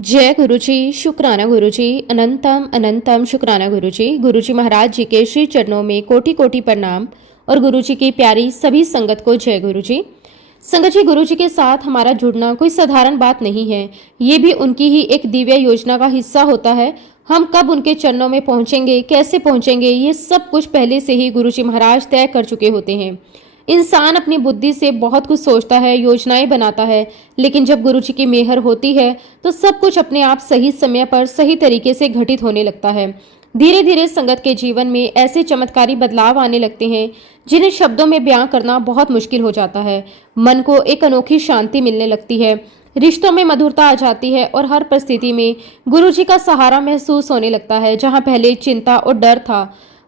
जय गुरुजी, शुक्राना गुरुजी, अनंतम अनंतम शुक्राना गुरुजी। गुरुजी महाराज जी के श्री चरणों में कोटि कोटि प्रणाम और गुरुजी की प्यारी सभी संगत को जय गुरुजी। संगत जी, गुरुजी के साथ हमारा जुड़ना कोई साधारण बात नहीं है। ये भी उनकी ही एक दिव्य योजना का हिस्सा होता है। हम कब उनके चरणों में पहुंचेंगे, कैसे पहुंचेंगे, ये सब कुछ पहले से ही गुरुजी महाराज तय कर चुके होते हैं। इंसान अपनी बुद्धि से बहुत कुछ सोचता है, योजनाएं बनाता है, लेकिन जब गुरुजी की मेहर होती है तो सब कुछ अपने आप सही समय पर सही तरीके से घटित होने लगता है। धीरे धीरे संगत के जीवन में ऐसे चमत्कारी बदलाव आने लगते हैं जिन्हें शब्दों में बयां करना बहुत मुश्किल हो जाता है। मन को एक अनोखी शांति मिलने लगती है, रिश्तों में मधुरता आ जाती है और हर परिस्थिति में गुरुजी का सहारा महसूस होने लगता है। जहां पहले चिंता और डर था,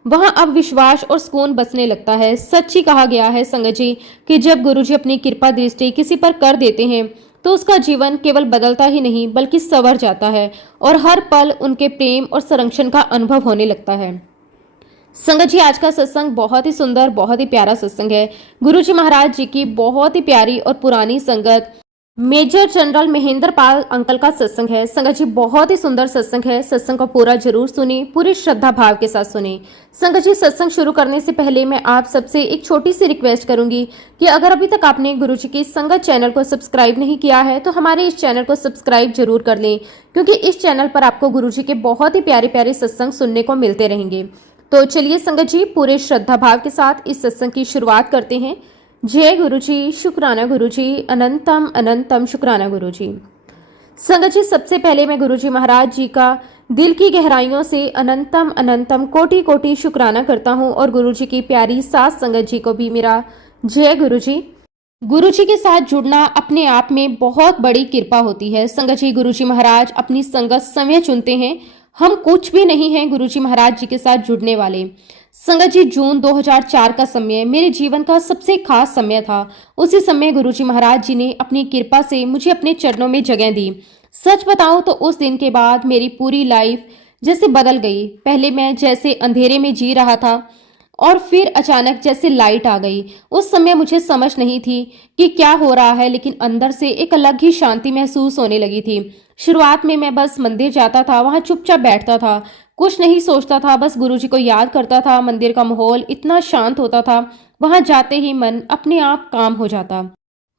वहां अब विश्वास और सुकून बसने लगता है। सच्ची कहा गया है संगत जी कि जब गुरुजी अपनी कृपा दृष्टि किसी पर कर देते हैं तो उसका जीवन केवल बदलता ही नहीं बल्कि संवर जाता है और हर पल उनके प्रेम और संरक्षण का अनुभव होने लगता है। संगत जी, आज का सत्संग बहुत ही सुंदर, बहुत ही प्यारा सत्संग है। गुरुजी महाराज जी की बहुत ही प्यारी और पुरानी संगत major general Mahendra Pal uncle का सत्संग है। संगत जी, बहुत ही सुंदर सत्संग है। सत्संग को पूरा जरूर सुने, पूरी श्रद्धा भाव के साथ सुने। संगत जी, सत्संग शुरू करने से पहले मैं आप सबसे एक छोटी सी रिक्वेस्ट करूंगी कि अगर अभी तक आपने गुरुजी की संगत चैनल को सब्सक्राइब नहीं किया है तो हमारे इस चैनल को सब्सक्राइब जरूर कर लें, क्योंकि इस चैनल पर आपको गुरुजी के बहुत ही प्यारे प्यारे सत्संग सुनने को मिलते रहेंगे। तो चलिए संगत जी, पूरे श्रद्धा भाव के साथ इस सत्संग की शुरुआत करते हैं। जय गुरुजी, शुक्राना गुरुजी, अनंतम अनंतम शुक्राना गुरुजी। संगत जी, सबसे पहले मैं गुरुजी महाराज जी का दिल की गहराइयों से अनंतम अनंतम कोटि कोटि शुक्राना करता हूँ और गुरुजी की प्यारी सास संगत जी को भी मेरा जय गुरुजी। गुरुजी के साथ जुड़ना अपने आप में बहुत बड़ी कृपा होती है। संगत जी, गुरुजी महाराज अपनी संगत समय चुनते हैं। हम कुछ भी नहीं हैं गुरुजी महाराज जी के साथ जुड़ने वाले। संगत जी, जून 2004 का समय मेरे जीवन का सबसे खास समय था। उसी समय गुरुजी महाराज जी ने अपनी कृपा से मुझे अपने चरणों में जगह दी। सच बताऊं तो उस दिन के बाद मेरी पूरी लाइफ जैसे बदल गई। पहले मैं जैसे अंधेरे में जी रहा था और फिर अचानक जैसे लाइट आ गई। उस समय मुझे समझ नहीं थी कि क्या हो रहा है, लेकिन अंदर से एक अलग ही शांति महसूस होने लगी थी। शुरुआत में मैं बस मंदिर जाता था, वहां चुपचाप बैठता था, कुछ नहीं सोचता था, बस गुरुजी को याद करता था। मंदिर का माहौल इतना शांत होता था, वहां जाते ही मन अपने आप काम हो जाता।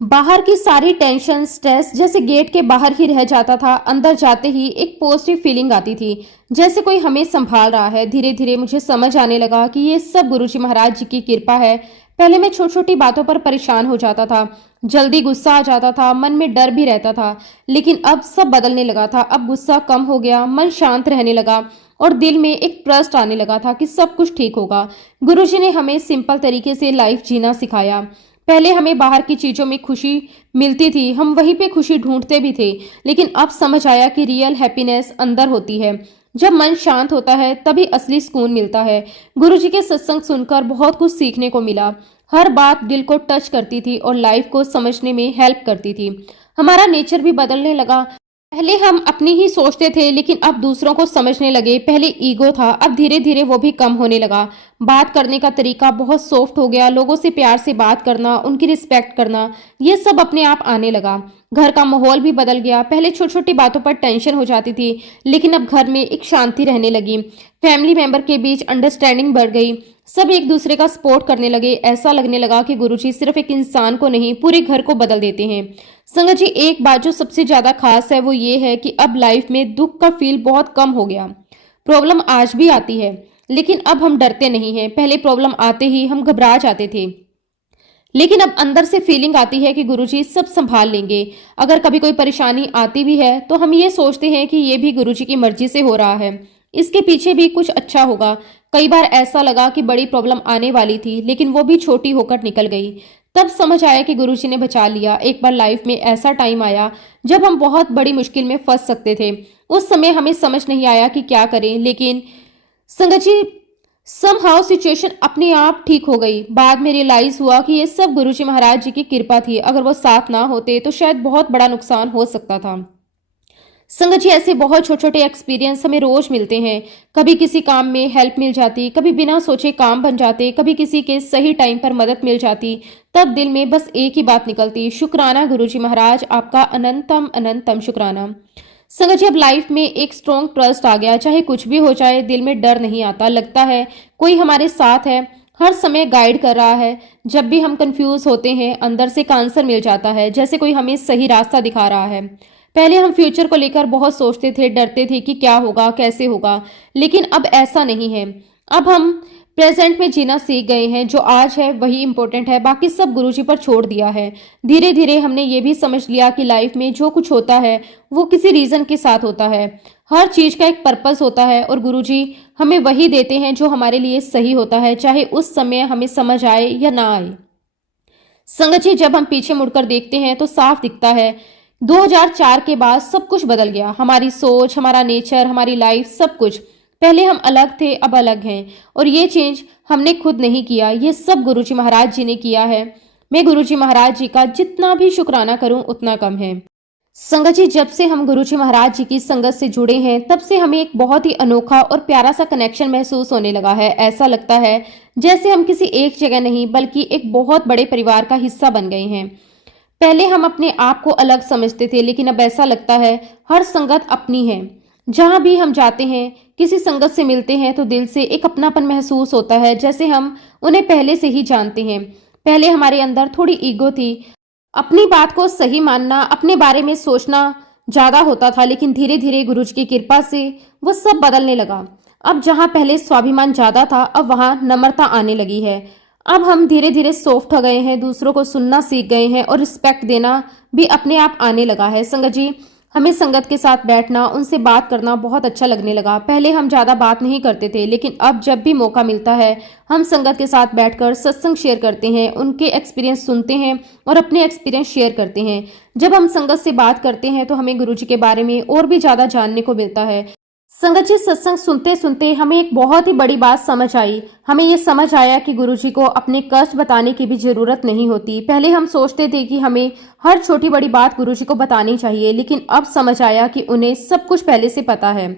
बाहर की सारी टेंशन, स्ट्रेस जैसे गेट के बाहर ही रह जाता था। अंदर जाते ही एक पॉजिटिव फीलिंग आती थी, जैसे कोई हमें संभाल रहा है। धीरे धीरे मुझे समझ आने लगा कि ये सब गुरुजी महाराज जी की कृपा है। पहले मैं छोटी छोटी बातों पर परेशान हो जाता था, जल्दी गुस्सा आ जाता था, मन में डर भी रहता था, लेकिन अब सब बदलने लगा था। अब गुस्सा कम हो गया, मन शांत रहने लगा और दिल में एक ट्रस्ट आने लगा था कि सब कुछ ठीक होगा। गुरुजी ने हमें सिंपल तरीके से लाइफ जीना सिखाया। पहले हमें बाहर की चीजों में खुशी मिलती थी, हम वहीं पे खुशी ढूंढते भी थे, लेकिन अब समझ आया कि रियल हैप्पीनेस अंदर होती है। जब मन शांत होता है तभी असली सुकून मिलता है। गुरुजी के सत्संग सुनकर बहुत कुछ सीखने को मिला। हर बात दिल को टच करती थी और लाइफ को समझने में हेल्प करती थी। हमारा नेचर भी बदलने लगा। पहले हम अपनी ही सोचते थे, लेकिन अब दूसरों को समझने लगे। पहले ईगो था, अब धीरे धीरे वो भी कम होने लगा। बात करने का तरीका बहुत सॉफ्ट हो गया। लोगों से प्यार से बात करना, उनकी रिस्पेक्ट करना, ये सब अपने आप आने लगा। घर का माहौल भी बदल गया। पहले छोटी छोटी बातों पर टेंशन हो जाती थी, लेकिन अब घर में एक शांति रहने लगी। फैमिली मेंबर के बीच अंडरस्टैंडिंग बढ़ गई। सब एक दूसरे का सपोर्ट करने लगे। ऐसा लगने लगा कि गुरुजी सिर्फ एक इंसान को नहीं, पूरे घर को बदल देते हैं। संगत जी, एक बात जो सबसे ज्यादा खास है वो ये है कि अब लाइफ में दुख का फील बहुत कम हो गया। प्रॉब्लम आज भी आती है, लेकिन अब हम डरते नहीं हैं। पहले प्रॉब्लम आते ही हम घबरा जाते थे, लेकिन अब अंदर से फीलिंग आती है कि गुरुजी सब संभाल लेंगे। अगर कभी कोई परेशानी आती भी है तो हम ये सोचते हैं कि ये भी गुरुजी की मर्जी से हो रहा है, इसके पीछे भी कुछ अच्छा होगा। कई बार ऐसा लगा कि बड़ी प्रॉब्लम आने वाली थी, लेकिन वो भी छोटी होकर निकल गई। तब समझ आया कि गुरुजी ने बचा लिया। एक बार लाइफ में ऐसा टाइम आया जब हम बहुत बड़ी मुश्किल में फंस सकते थे। उस समय हमें समझ नहीं आया कि क्या करें, लेकिन संगत जी, समहाउ सिचुएशन अपने आप ठीक हो गई। बाद में रियलाइज हुआ कि ये सब गुरुजी महाराज जी की कृपा थी। अगर वो साथ ना होते तो शायद बहुत बड़ा नुकसान हो सकता था। संगत जी, ऐसे बहुत छोटे छोटे एक्सपीरियंस हमें रोज मिलते हैं। कभी किसी काम में हेल्प मिल जाती, कभी बिना सोचे काम बन जाते, कभी किसी के सही टाइम पर मदद मिल जाती। तब दिल में बस एक ही बात निकलती, शुक्राना गुरुजी महाराज, आपका अनंतम अनंतम शुक्राना। संगत जी, अब लाइफ में एक स्ट्रॉन्ग ट्रस्ट आ गया। चाहे कुछ भी हो जाए, दिल में डर नहीं आता। लगता है कोई हमारे साथ है, हर समय गाइड कर रहा है। जब भी हम कंफ्यूज होते हैं, अंदर से एक आंसर मिल जाता है, जैसे कोई हमें सही रास्ता दिखा रहा है। पहले हम फ्यूचर को लेकर बहुत सोचते थे, डरते थे कि क्या होगा, कैसे होगा, लेकिन अब ऐसा नहीं है। अब हम प्रेजेंट में जीना सीख गए हैं। जो आज है वही इंपॉर्टेंट है, बाकी सब गुरुजी पर छोड़ दिया है। धीरे धीरे हमने ये भी समझ लिया कि लाइफ में जो कुछ होता है वो किसी रीजन के साथ होता है। हर चीज का एक पर्पस होता है और गुरुजी हमें वही देते हैं जो हमारे लिए सही होता है, चाहे उस समय हमें समझ आए या ना आए। संगत जी, जब हम पीछे मुड़कर देखते हैं तो साफ दिखता है 2004 के बाद सब कुछ बदल गया। हमारी सोच, हमारा नेचर, हमारी लाइफ, सब कुछ। पहले हम अलग थे, अब अलग हैं। और ये चेंज हमने खुद नहीं किया, ये सब गुरुजी महाराज जी ने किया है। मैं गुरुजी महाराज जी का जितना भी शुक्राना करूं उतना कम है। संगत जी, जब से हम गुरुजी महाराज जी की संगत से जुड़े हैं, तब से हमें एक बहुत ही अनोखा और प्यारा सा कनेक्शन महसूस होने लगा है। ऐसा लगता है जैसे हम किसी एक जगह नहीं बल्कि एक बहुत बड़े परिवार का हिस्सा बन गए हैं। पहले हम अपने आप को अलग समझते थे, लेकिन अब ऐसा लगता है हर संगत अपनी है। जहां भी हम जाते हैं, किसी संगत से मिलते हैं तो दिल से एक अपनापन महसूस होता है, जैसे हम उन्हें पहले से ही जानते हैं। पहले हमारे अंदर थोड़ी ईगो थी, अपनी बात को सही मानना, अपने बारे में सोचना ज्यादा होता था, लेकिन धीरे धीरे गुरुजी की कृपा से वो सब बदलने लगा। अब जहां पहले स्वाभिमान ज्यादा था, अब वहां नम्रता आने लगी है। अब हम धीरे धीरे सॉफ्ट हो गए हैं, दूसरों को सुनना सीख गए हैं और रिस्पेक्ट देना भी अपने आप आने लगा है। संगत जी, हमें संगत के साथ बैठना, उनसे बात करना बहुत अच्छा लगने लगा। पहले हम ज़्यादा बात नहीं करते थे, लेकिन अब जब भी मौका मिलता है हम संगत के साथ बैठकर सत्संग शेयर करते हैं, उनके एक्सपीरियंस सुनते हैं और अपने एक्सपीरियंस शेयर करते हैं। जब हम संगत से बात करते हैं तो हमें गुरुजी के बारे में और भी ज़्यादा जानने को मिलता है। संगत जी, सत्संग सुनते सुनते हमें एक बहुत ही बड़ी बात समझ आई। हमें ये समझ आया कि गुरुजी को अपने कष्ट बताने की भी जरूरत नहीं होती। पहले हम सोचते थे कि हमें हर छोटी बड़ी बात गुरुजी को बतानी चाहिए, लेकिन अब समझ आया कि उन्हें सब कुछ पहले से पता है।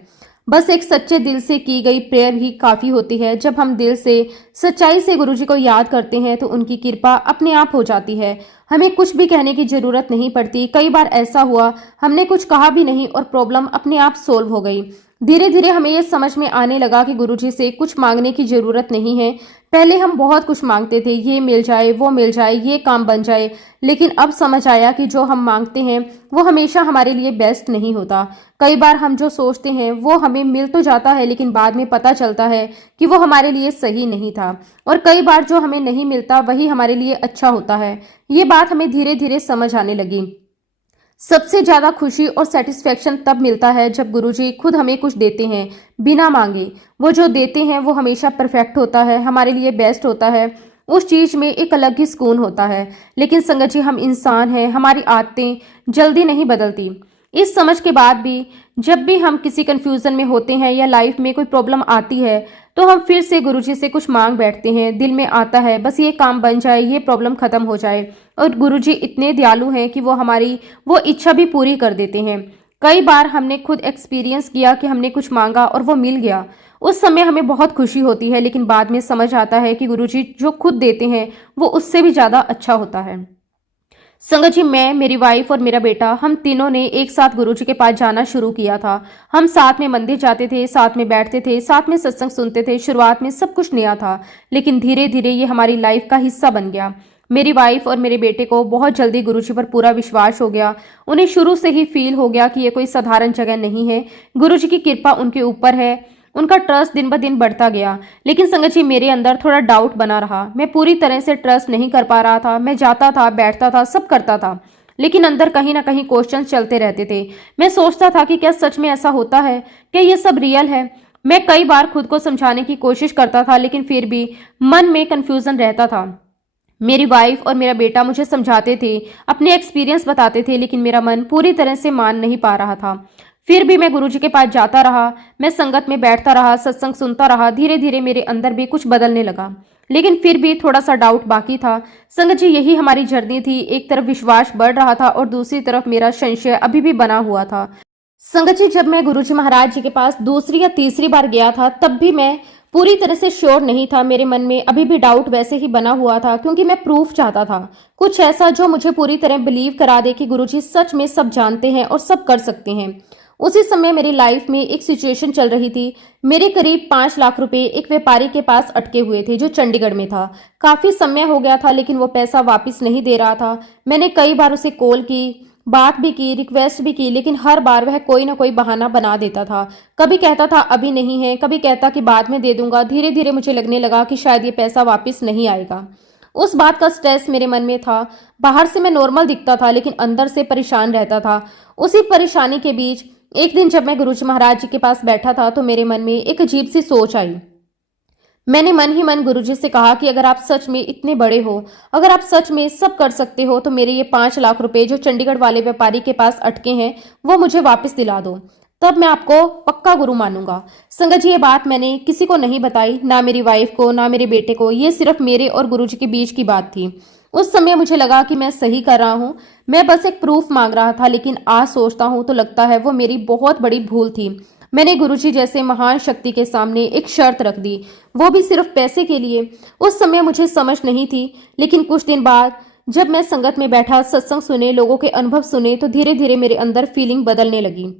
बस एक सच्चे दिल से की गई प्रेयर ही काफ़ी होती है। जब हम दिल से सच्चाई से गुरुजी को याद करते हैं तो उनकी कृपा अपने आप हो जाती है। हमें कुछ भी कहने की ज़रूरत नहीं पड़ती। कई बार ऐसा हुआ, हमने कुछ कहा भी नहीं और प्रॉब्लम अपने आप सोल्व हो गई। धीरे धीरे हमें ये समझ में आने लगा कि गुरुजी से कुछ मांगने की ज़रूरत नहीं है। पहले हम बहुत कुछ मांगते थे, ये मिल जाए, वो मिल जाए, ये काम बन जाए, लेकिन अब समझ आया कि जो हम मांगते हैं वो हमेशा हमारे लिए बेस्ट नहीं होता। कई बार हम जो सोचते हैं वो हमें मिल तो जाता है, लेकिन बाद में पता चलता है कि वो हमारे लिए सही नहीं था। और कई बार जो हमें नहीं मिलता वही हमारे लिए अच्छा होता है। ये बात हमें धीरे धीरे समझ आने लगी। सबसे ज़्यादा खुशी और सेटिस्फेक्शन तब मिलता है जब गुरुजी खुद हमें कुछ देते हैं बिना मांगे। वो जो देते हैं वो हमेशा परफेक्ट होता है, हमारे लिए बेस्ट होता है। उस चीज़ में एक अलग ही सुकून होता है। लेकिन संगत जी, हम इंसान हैं, हमारी आदतें जल्दी नहीं बदलती। इस समझ के बाद भी जब भी हम किसी कन्फ्यूज़न में होते हैं या लाइफ में कोई प्रॉब्लम आती है तो हम फिर से गुरुजी से कुछ मांग बैठते हैं। दिल में आता है बस ये काम बन जाए, ये प्रॉब्लम ख़त्म हो जाए। और गुरुजी इतने दयालु हैं कि वो हमारी वो इच्छा भी पूरी कर देते हैं। कई बार हमने खुद एक्सपीरियंस किया कि हमने कुछ मांगा और वो मिल गया। उस समय हमें बहुत खुशी होती है, लेकिन बाद में समझ आता है कि गुरुजी जो खुद देते हैं वो उससे भी ज़्यादा अच्छा होता है। संगत जी, मैं, मेरी वाइफ और मेरा बेटा, हम तीनों ने एक साथ गुरुजी के पास जाना शुरू किया था। हम साथ में मंदिर जाते थे, साथ में बैठते थे, साथ में सत्संग सुनते थे। शुरुआत में सब कुछ नया था, लेकिन धीरे धीरे ये हमारी लाइफ का हिस्सा बन गया। मेरी वाइफ और मेरे बेटे को बहुत जल्दी गुरुजी पर पूरा विश्वास हो गया। उन्हें शुरू से ही फील हो गया कि ये कोई साधारण जगह नहीं है, गुरुजी की कृपा उनके ऊपर है। उनका ट्रस्ट दिन ब दिन बढ़ता गया। लेकिन संगत जी, मेरे अंदर थोड़ा डाउट बना रहा। मैं पूरी तरह से ट्रस्ट नहीं कर पा रहा था। मैं जाता था, बैठता था, सब करता था, लेकिन अंदर कहीं ना कहीं क्वेश्चन चलते रहते थे। मैं सोचता था कि क्या सच में ऐसा होता है, क्या ये सब रियल है। मैं कई बार खुद को समझाने की कोशिश करता था, लेकिन फिर भी मन में कन्फ्यूजन रहता था। मेरी वाइफ और मेरा बेटा मुझे समझाते थे, अपने एक्सपीरियंस बताते थे, लेकिन मेरा मन पूरी तरह से मान नहीं पा रहा था। फिर भी मैं गुरुजी के पास जाता रहा, मैं संगत में बैठता रहा, सत्संग सुनता रहा। धीरे धीरे मेरे अंदर भी कुछ बदलने लगा, लेकिन फिर भी थोड़ा सा डाउट बाकी था। संगत जी, यही हमारी जर्नी थी। एक तरफ विश्वास बढ़ रहा था और दूसरी तरफ मेरा संशय अभी भी बना हुआ था। संगत जी, जब मैं गुरुजी महाराज जी के पास दूसरी या तीसरी बार गया था, तब भी मैं पूरी तरह से श्योर नहीं था। मेरे मन में अभी भी डाउट वैसे ही बना हुआ था, क्योंकि मैं प्रूफ चाहता था, कुछ ऐसा जो मुझे पूरी तरह बिलीव करा दे कि गुरुजी सच में सब जानते हैं और सब कर सकते हैं। उसी समय मेरी लाइफ में एक सिचुएशन चल रही थी। मेरे करीब 5 लाख रुपए एक व्यापारी के पास अटके हुए थे जो चंडीगढ़ में था। काफी समय हो गया था लेकिन वो पैसा वापस नहीं दे रहा था। मैंने कई बार उसे कॉल की, बात भी की, रिक्वेस्ट भी की, लेकिन हर बार वह कोई ना कोई बहाना बना देता था। कभी कहता था अभी नहीं है, कभी कहता कि बाद में दे दूंगा। धीरे धीरे मुझे लगने लगा कि शायद ये पैसा वापस नहीं आएगा। उस बात का स्ट्रेस मेरे मन में था। बाहर से मैं नॉर्मल दिखता था लेकिन अंदर से परेशान रहता था। उसी परेशानी के बीच एक दिन जब मैं गुरुजी महाराज जी के पास बैठा था तो मेरे मन में एक अजीब सी सोच आई। मैंने मन ही मन गुरुजी से कहा कि अगर आप सच में इतने बड़े हो, अगर आप सच में सब कर सकते हो तो मेरे ये 5 लाख रुपए जो चंडीगढ़ वाले व्यापारी के पास अटके हैं वो मुझे वापस दिला दो, तब मैं आपको पक्का गुरु मानूंगा। संगत जी, ये बात मैंने किसी को नहीं बताई, ना मेरी वाइफ को, ना मेरे बेटे को। ये सिर्फ मेरे और गुरुजी के बीच की बात थी। उस समय मुझे लगा कि मैं सही कर रहा हूँ, मैं बस एक प्रूफ मांग रहा था, लेकिन आज सोचता हूँ तो लगता है वो मेरी बहुत बड़ी भूल थी। मैंने गुरुजी जैसे महान शक्ति के सामने एक शर्त रख दी, वो भी सिर्फ पैसे के लिए। उस समय मुझे समझ नहीं थी, लेकिन कुछ दिन बाद जब मैं संगत में बैठा, सत्संग सुने, लोगों के अनुभव सुने, तो धीरे धीरे मेरे अंदर फीलिंग बदलने लगी।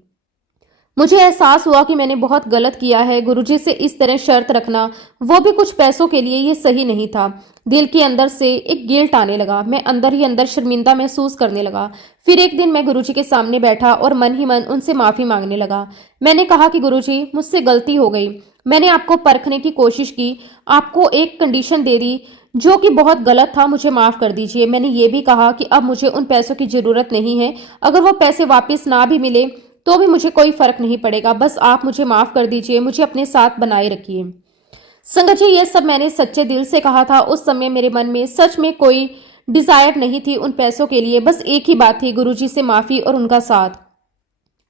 मुझे एहसास हुआ कि मैंने बहुत गलत किया है। गुरुजी से इस तरह शर्त रखना, वो भी कुछ पैसों के लिए, ये सही नहीं था। दिल के अंदर से एक गिल्ट आने लगा। मैं अंदर ही अंदर शर्मिंदा महसूस करने लगा। फिर एक दिन मैं गुरुजी के सामने बैठा और मन ही मन उनसे माफी मांगने लगा। मैंने कहा कि गुरुजी, मुझसे गलती हो गई। मैंने आपको परखने की कोशिश की, आपको एक कंडीशन दे दी जो कि बहुत गलत था, मुझे माफ कर दीजिए। मैंने ये भी कहा कि अब मुझे उन पैसों की जरूरत नहीं है। अगर वो पैसे वापस ना भी मिले तो भी मुझे कोई फर्क नहीं पड़ेगा, बस आप मुझे माफ कर दीजिए, मुझे अपने साथ बनाए रखिए। संगत जी, ये सब मैंने सच्चे दिल से कहा था। उस समय मेरे मन में सच में कोई डिजायर नहीं थी उन पैसों के लिए, बस एक ही बात थी, गुरुजी से माफी और उनका साथ।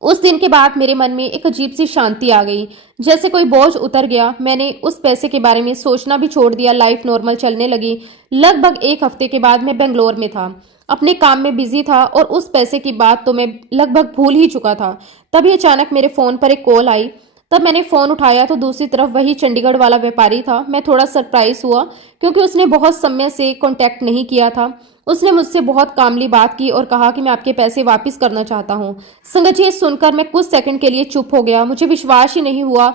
उस दिन के बाद मेरे मन में एक अजीब सी शांति आ गई, जैसे कोई बोझ उतर गया। मैंने उस पैसे के बारे में सोचना भी छोड़ दिया, लाइफ नॉर्मल चलने लगी। लगभग एक हफ्ते के बाद मैं बेंगलोर में था, अपने काम में बिजी था और उस पैसे की बात तो मैं लगभग भूल ही चुका था। तभी अचानक मेरे फोन पर एक कॉल आई। तब मैंने फोन उठाया तो दूसरी तरफ वही चंडीगढ़ वाला व्यापारी था। मैं थोड़ा सरप्राइज हुआ क्योंकि उसने बहुत समय से कांटेक्ट नहीं किया था। उसने मुझसे बहुत कामली बात की और कहा कि मैं आपके पैसे वापस करना चाहता हूँ। संगत जी, ये सुनकर मैं कुछ सेकंड के लिए चुप हो गया। मुझे विश्वास ही नहीं हुआ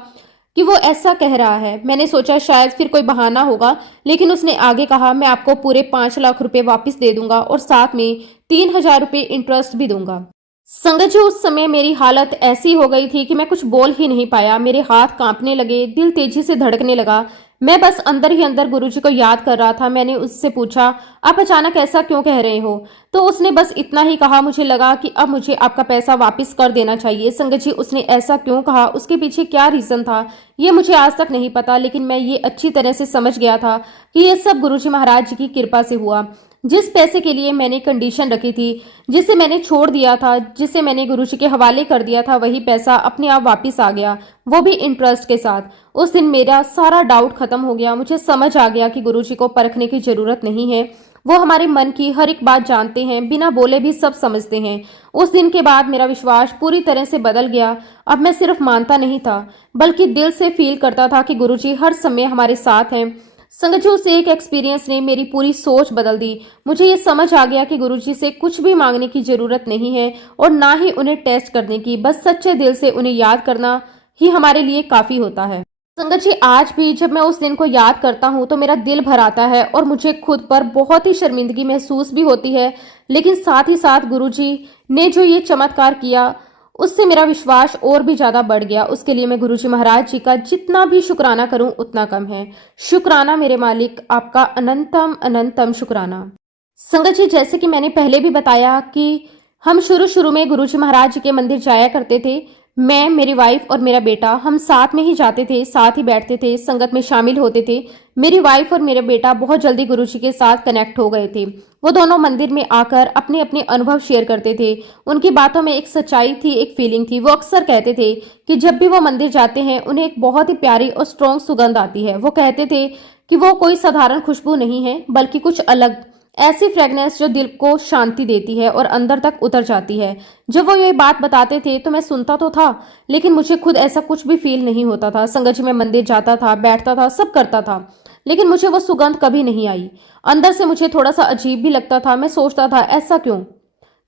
कि वो ऐसा कह रहा है। मैंने सोचा शायद फिर कोई बहाना होगा, लेकिन उसने आगे कहा, मैं आपको पूरे 5 लाख रुपए वापस दे दूंगा और साथ में 3,000 रुपए इंटरेस्ट भी दूंगा। संगत जी, उस समय मेरी हालत ऐसी हो गई थी कि मैं कुछ बोल ही नहीं पाया। मेरे हाथ कांपने लगे, दिल तेजी से धड़कने लगा। मैं बस अंदर ही अंदर गुरुजी को याद कर रहा था। मैंने उससे पूछा, आप अचानक ऐसा क्यों कह रहे हो? तो उसने बस इतना ही कहा। मुझे लगा कि अब मुझे आपका पैसा वापस कर देना चाहिए। संगत जी, उसने ऐसा क्यों कहा, उसके पीछे क्या रीजन था, ये मुझे आज तक नहीं पता, लेकिन मैं ये अच्छी तरह से समझ गया था कि ये सब गुरुजी महाराज जी की कृपा से हुआ। जिस पैसे के लिए मैंने कंडीशन रखी थी, जिसे मैंने छोड़ दिया था, जिसे मैंने गुरुजी के हवाले कर दिया था, वही पैसा अपने आप वापस आ गया, वो भी इंटरेस्ट के साथ। उस दिन मेरा सारा डाउट खत्म हो गया। मुझे समझ आ गया कि गुरुजी को परखने की जरूरत नहीं है। वो हमारे मन की हर एक बात जानते हैं, बिना बोले भी सब समझते हैं। उस दिन के बाद मेरा विश्वास पूरी तरह से बदल गया। अब मैं सिर्फ मानता नहीं था, बल्कि दिल से फील करता था कि गुरुजी हर समय हमारे साथ हैं। संगत जी, उस एक एक्सपीरियंस ने मेरी पूरी सोच बदल दी। मुझे ये समझ आ गया कि गुरुजी से कुछ भी मांगने की जरूरत नहीं है और ना ही उन्हें टेस्ट करने की, बस सच्चे दिल से उन्हें याद करना ही हमारे लिए काफी होता है। संगत जी, आज भी जब मैं उस दिन को याद करता हूँ तो मेरा दिल भर आता है और मुझे खुद पर बहुत ही शर्मिंदगी महसूस भी होती है, लेकिन साथ ही साथ गुरुजी ने जो ये चमत्कार किया उससे मेरा विश्वास और भी ज्यादा बढ़ गया। उसके लिए मैं गुरुजी महाराज जी का जितना भी शुक्राना करूं उतना कम है। शुक्राना मेरे मालिक, आपका अनंतम अनंतम शुक्राना। संगत जी, जैसे कि मैंने पहले भी बताया कि हम शुरू में गुरुजी महाराज जी के मंदिर जाया करते थे। मैं, मेरी वाइफ और मेरा बेटा, हम साथ में ही जाते थे, साथ ही बैठते थे, संगत में शामिल होते थे। मेरी वाइफ और मेरा बेटा बहुत जल्दी गुरुजी के साथ कनेक्ट हो गए थे। वो दोनों मंदिर में आकर अपने अपने अनुभव शेयर करते थे। उनकी बातों में एक सच्चाई थी, एक फीलिंग थी। वो अक्सर कहते थे कि जब भी वो मंदिर जाते हैं उन्हें एक बहुत ही प्यारी और स्ट्रॉन्ग सुगंध आती है। वो कहते थे कि वो कोई साधारण खुशबू नहीं है, बल्कि कुछ अलग, ऐसी फ्रेगनेंस जो दिल को शांति देती है और अंदर तक उतर जाती है। जब वो ये बात बताते थे तो मैं सुनता तो था, लेकिन मुझे खुद ऐसा कुछ भी फील नहीं होता था। संगत जी, मैं मंदिर जाता था, बैठता था, सब करता था, लेकिन मुझे वो सुगंध कभी नहीं आई। अंदर से मुझे थोड़ा सा अजीब भी लगता था। मैं सोचता था ऐसा क्यों,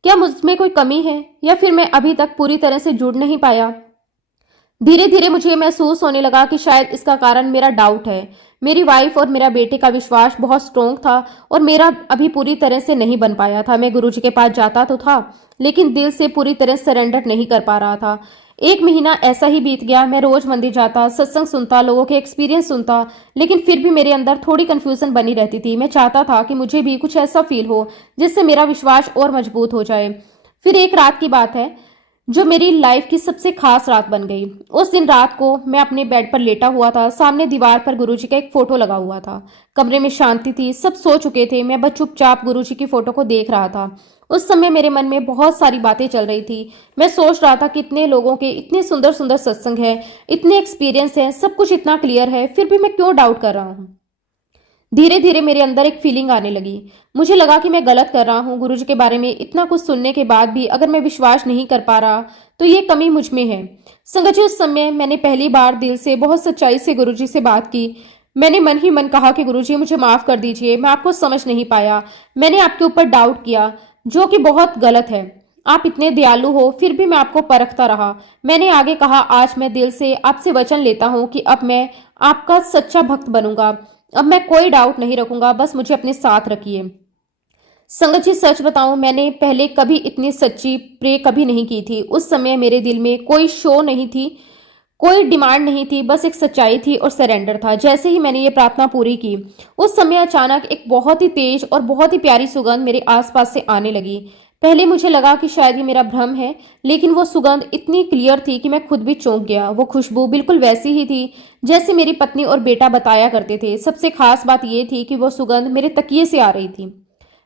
क्या मुझ में कोई कमी है या फिर मैं अभी तक पूरी तरह से जुड़ नहीं पाया? धीरे धीरे मुझे ये महसूस होने लगा कि शायद इसका कारण मेरा डाउट है। मेरी वाइफ और मेरा बेटे का विश्वास बहुत स्ट्रोंग था और मेरा अभी पूरी तरह से नहीं बन पाया था। मैं गुरुजी के पास जाता तो था, लेकिन दिल से पूरी तरह सरेंडर नहीं कर पा रहा था। 1 महीना ऐसा ही बीत गया। मैं रोज मंदिर जाता, सत्संग सुनता, लोगों के एक्सपीरियंस सुनता, लेकिन फिर भी मेरे अंदर थोड़ी कंफ्यूजन बनी रहती थी। मैं चाहता था कि मुझे भी कुछ ऐसा फील हो जिससे मेरा विश्वास और मजबूत हो जाए। फिर एक रात की बात है जो मेरी लाइफ की सबसे खास रात बन गई। उस दिन रात को मैं अपने बेड पर लेटा हुआ था। सामने दीवार पर गुरुजी का एक फोटो लगा हुआ था। कमरे में शांति थी, सब सो चुके थे। मैं बस चुपचाप गुरुजी की फोटो को देख रहा था। उस समय मेरे मन में बहुत सारी बातें चल रही थी। मैं सोच रहा था कि इतने लोगों के इतने सुंदर सुंदर सत्संग है, इतने एक्सपीरियंस है, सब कुछ इतना क्लियर है, फिर भी मैं क्यों डाउट कर रहा हूँ। धीरे धीरे मेरे अंदर एक फीलिंग आने लगी। मुझे लगा कि मैं गलत कर रहा हूँ। गुरुजी के बारे में इतना कुछ सुनने के बाद भी अगर मैं विश्वास नहीं कर पा रहा तो ये कमी मुझ में है। संगत जी, उस समय मैंने पहली बार दिल से बहुत सच्चाई से गुरुजी से बात की। मैंने मन ही मन कहा कि गुरुजी मुझे माफ कर दीजिए, मैं आपको समझ नहीं पाया। मैंने आपके ऊपर डाउट किया, जो कि बहुत गलत है। आप इतने दयालु हो फिर भी मैं आपको परखता रहा। मैंने आगे कहा, आज मैं दिल से आपसे वचन लेता हूँ कि अब मैं आपका सच्चा भक्त बनूंगा। अब मैं कोई डाउट नहीं रखूंगा, बस मुझे अपने साथ रखिए। संगत जी, सच बताऊं, मैंने पहले कभी इतनी सच्ची प्रे कभी नहीं की थी। उस समय मेरे दिल में कोई शो नहीं थी, कोई डिमांड नहीं थी, बस एक सच्चाई थी और सरेंडर था। जैसे ही मैंने ये प्रार्थना पूरी की, उस समय अचानक एक बहुत ही तेज और बहुत ही प्यारी सुगंध मेरे आसपास से आने लगी। पहले मुझे लगा कि शायद ये मेरा भ्रम है, लेकिन वो सुगंध इतनी क्लियर थी कि मैं खुद भी चौंक गया। वो खुशबू बिल्कुल वैसी ही थी जैसे मेरी पत्नी और बेटा बताया करते थे। सबसे खास बात ये थी कि वो सुगंध मेरे तकिए से आ रही थी।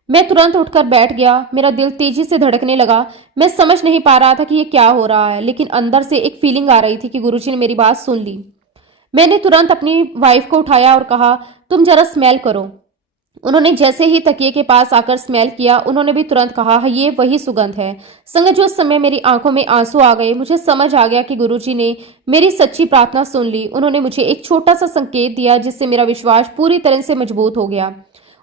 मैं तुरंत उठकर बैठ गया। मेरा दिल तेजी से धड़कने लगा। मैं समझ नहीं पा रहा था कि ये क्या हो रहा है, लेकिन अंदर से एक फीलिंग आ रही थी कि गुरुजी ने मेरी बात सुन ली। मैंने तुरंत अपनी वाइफ को उठाया और कहा, तुम जरा स्मेल करो। उन्होंने जैसे ही तकिए के पास आकर स्मेल किया, उन्होंने भी तुरंत कहा, हाँ, ये वही सुगंध है। संगत जी, उस समय मेरी आंखों में आंसू आ गए। मुझे समझ आ गया कि गुरुजी ने मेरी सच्ची प्रार्थना सुन ली। उन्होंने मुझे एक छोटा सा संकेत दिया जिससे मेरा विश्वास पूरी तरह से मजबूत हो गया।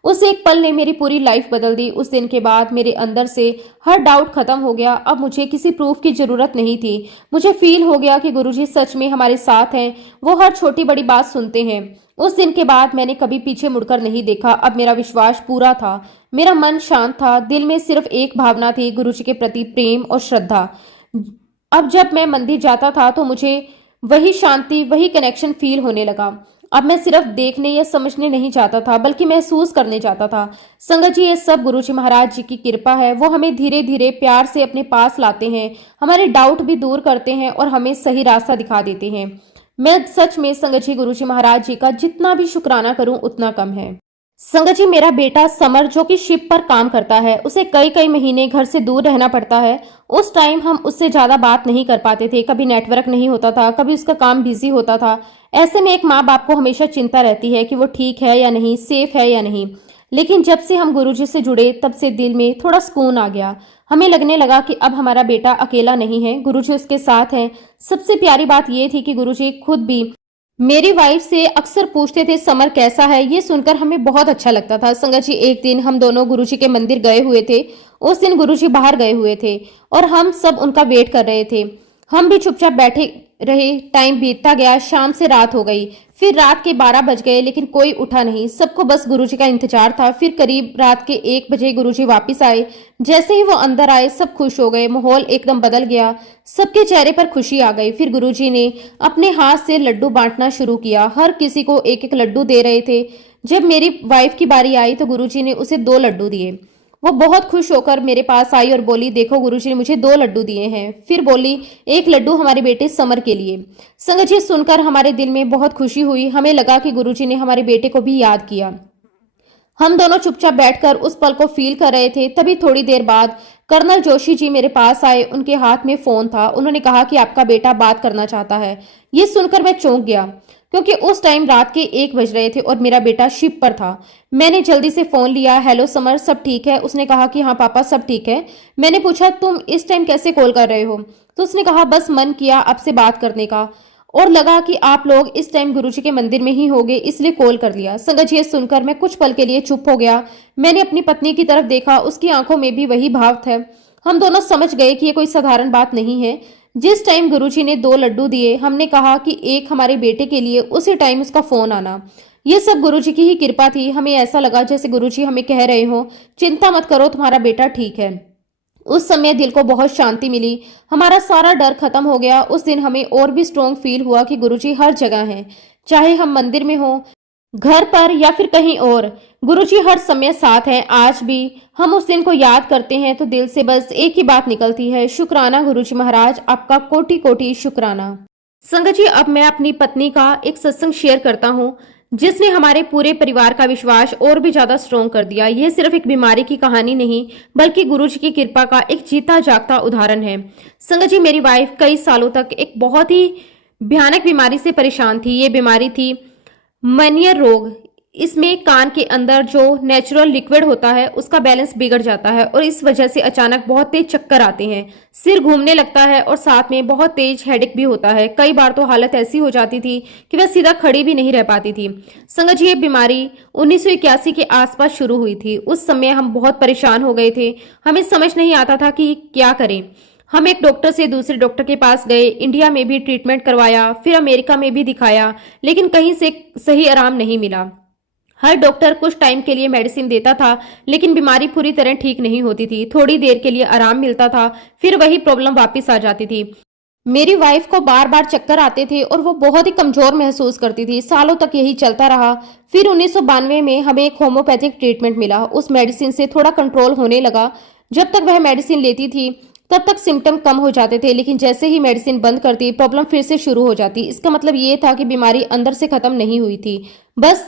उस एक पल ने मेरी पूरी लाइफ बदल दी। उस दिन के बाद मेरे अंदर से हर डाउट खत्म हो गया। अब मुझे किसी प्रूफ की जरूरत नहीं थी। मुझे फील हो गया कि गुरुजी सच में हमारे साथ हैं। वो हर छोटी बड़ी बात सुनते हैं। उस दिन के बाद मैंने कभी पीछे मुड़कर नहीं देखा। अब मेरा विश्वास पूरा था, मेरा मन शांत था, दिल में सिर्फ एक भावना थी, गुरुजी के प्रति प्रेम और श्रद्धा। अब जब मैं मंदिर जाता था तो मुझे वही शांति, वही कनेक्शन फील होने लगा। अब मैं सिर्फ देखने या समझने नहीं चाहता था, बल्कि महसूस करने चाहता था। संगत जी, ये सब गुरुजी महाराज जी की कृपा है। वो हमें धीरे धीरे प्यार से अपने पास लाते हैं, हमारे डाउट भी दूर करते हैं और हमें सही रास्ता दिखा देते हैं। मैं सच में संगत जी, गुरुजी महाराज जी का जितना भी शुक्राना करूं उतना कम है। संगत जी, मेरा बेटा समर जो कि शिप पर काम करता है, उसे कई कई महीने घर से दूर रहना पड़ता है। उस टाइम हम उससे ज्यादा बात नहीं कर पाते थे। कभी नेटवर्क नहीं होता था, कभी उसका काम बिजी होता था। ऐसे में एक माँ बाप को हमेशा चिंता रहती है कि वो ठीक है या नहीं, सेफ है या नहीं। लेकिन जब से हम गुरुजी से जुड़े, तब से दिल में थोड़ा सुकून आ गया। हमें लगने लगा कि अब हमारा बेटा अकेला नहीं है, गुरुजी उसके साथ हैं। सबसे प्यारी बात यह थी कि गुरुजी खुद भी मेरी वाइफ से अक्सर पूछते थे, समर कैसा है। ये सुनकर हमें बहुत अच्छा लगता था। संगत जी, एक दिन हम दोनों गुरुजी के मंदिर गए हुए थे। उस दिन गुरुजी बाहर गए हुए थे और हम सब उनका वेट कर रहे थे। हम भी चुपचाप बैठे रहे। टाइम बीतता गया, शाम से रात हो गई। फिर रात के 12 बज गए, लेकिन कोई उठा नहीं। सबको बस गुरुजी का इंतजार था। फिर करीब रात के 1 बजे गुरुजी वापस आए। जैसे ही वो अंदर आए, सब खुश हो गए। माहौल एकदम बदल गया, सबके चेहरे पर खुशी आ गई। फिर गुरुजी ने अपने हाथ से लड्डू बांटना शुरू किया। हर किसी को एक एक लड्डू दे रहे थे। जब मेरी वाइफ की बारी आई तो गुरुजी ने उसे 2 लड्डू दिए। वो बहुत खुश होकर मेरे पास आई और बोली, देखो, गुरुजी ने मुझे 2 लड्डू दिए हैं। फिर बोली, 1 लड्डू हमारे बेटे समर के लिए। संगत जी, सुनकर हमारे दिल में बहुत खुशी हुई। हमें लगा कि गुरुजी ने हमारे बेटे को भी याद किया। हम दोनों चुपचाप बैठकर उस पल को फील कर रहे थे। तभी थोड़ी देर बाद कर्नल जोशी जी मेरे पास आए। उनके हाथ में फोन था। उन्होंने कहा कि आपका बेटा बात करना चाहता है। ये सुनकर मैं चौंक गया, क्योंकि उस टाइम रात के 1 बज रहे थे और मेरा बेटा शिप पर था। मैंने जल्दी से फोन लिया। हेलो समर, सब ठीक है? उसने कहा कि हाँ पापा, सब ठीक है। मैंने पूछा, तुम इस टाइम कैसे कॉल कर रहे हो? तो उसने कहा, बस मन किया आपसे बात करने का और लगा कि आप लोग इस टाइम गुरुजी के मंदिर में ही होंगे, इसलिए कॉल कर लिया। संगत जी, ये सुनकर मैं कुछ पल के लिए चुप हो गया। मैंने अपनी पत्नी की तरफ देखा, उसकी आंखों में भी वही भाव था। हम दोनों समझ गए कि ये कोई साधारण बात नहीं है। जिस टाइम गुरुजी ने 2 लड्डू दिए, हमने कहा कि एक हमारे बेटे के लिए, उसी टाइम उसका फोन आना। ये सब गुरुजी की ही कृपा थी। हमें ऐसा लगा जैसे गुरुजी हमें कह रहे हो, चिंता मत करो, तुम्हारा बेटा ठीक है। उस समय दिल को बहुत शांति मिली, हमारा सारा डर खत्म हो गया। उस दिन हमें और भी स्ट्रोंग फील हुआ कि गुरुजी हर जगह हैं, चाहे हम मंदिर में हो, घर पर या फिर कहीं और। गुरुजी हर समय साथ हैं। आज भी हम उस दिन को याद करते हैं तो दिल से बस एक ही बात निकलती है, शुक्राना गुरुजी महाराज, आपका कोटि कोटि शुक्राना। संगत जी, अब मैं अपनी पत्नी का एक सत्संग शेयर करता हूँ जिसने हमारे पूरे परिवार का विश्वास और भी ज्यादा स्ट्रॉन्ग कर दिया। यह सिर्फ एक बीमारी की कहानी नहीं, बल्कि गुरुजी की कृपा का एक जीता जागता उदाहरण है। संगत जी, मेरी वाइफ कई सालों तक एक बहुत ही भयानक बीमारी से परेशान थी। ये बीमारी थी मनियर रोग। इसमें कान के अंदर जो नेचुरल लिक्विड होता है उसका बैलेंस बिगड़ जाता है और इस वजह से अचानक बहुत तेज चक्कर आते हैं, सिर घूमने लगता है और साथ में बहुत तेज हेडेक भी होता है। कई बार तो हालत ऐसी हो जाती थी कि वह सीधा खड़ी भी नहीं रह पाती थी। संगत जी, ये बीमारी 1981 के आसपास शुरू हुई थी। उस समय हम बहुत परेशान हो गए थे, हमें समझ नहीं आता था कि क्या करें। हम एक डॉक्टर से दूसरे डॉक्टर के पास गए, इंडिया में भी ट्रीटमेंट करवाया, फिर अमेरिका में भी दिखाया, लेकिन कहीं से सही आराम नहीं मिला। हर डॉक्टर कुछ टाइम के लिए मेडिसिन देता था, लेकिन बीमारी पूरी तरह ठीक नहीं होती थी। थोड़ी देर के लिए आराम मिलता था, फिर वही प्रॉब्लम वापस आ जाती थी। मेरी वाइफ को बार बार चक्कर आते थे और वो बहुत ही कमजोर महसूस करती थी। सालों तक यही चलता रहा। फिर 1992 में हमें एक होम्योपैथिक ट्रीटमेंट मिला। उस मेडिसिन से थोड़ा कंट्रोल होने लगा। जब तक वह मेडिसिन लेती थी तब तक सिम्टम कम हो जाते थे, लेकिन जैसे ही मेडिसिन बंद करती प्रॉब्लम फिर से शुरू हो जाती। इसका मतलब ये था कि बीमारी अंदर से खत्म नहीं हुई थी, बस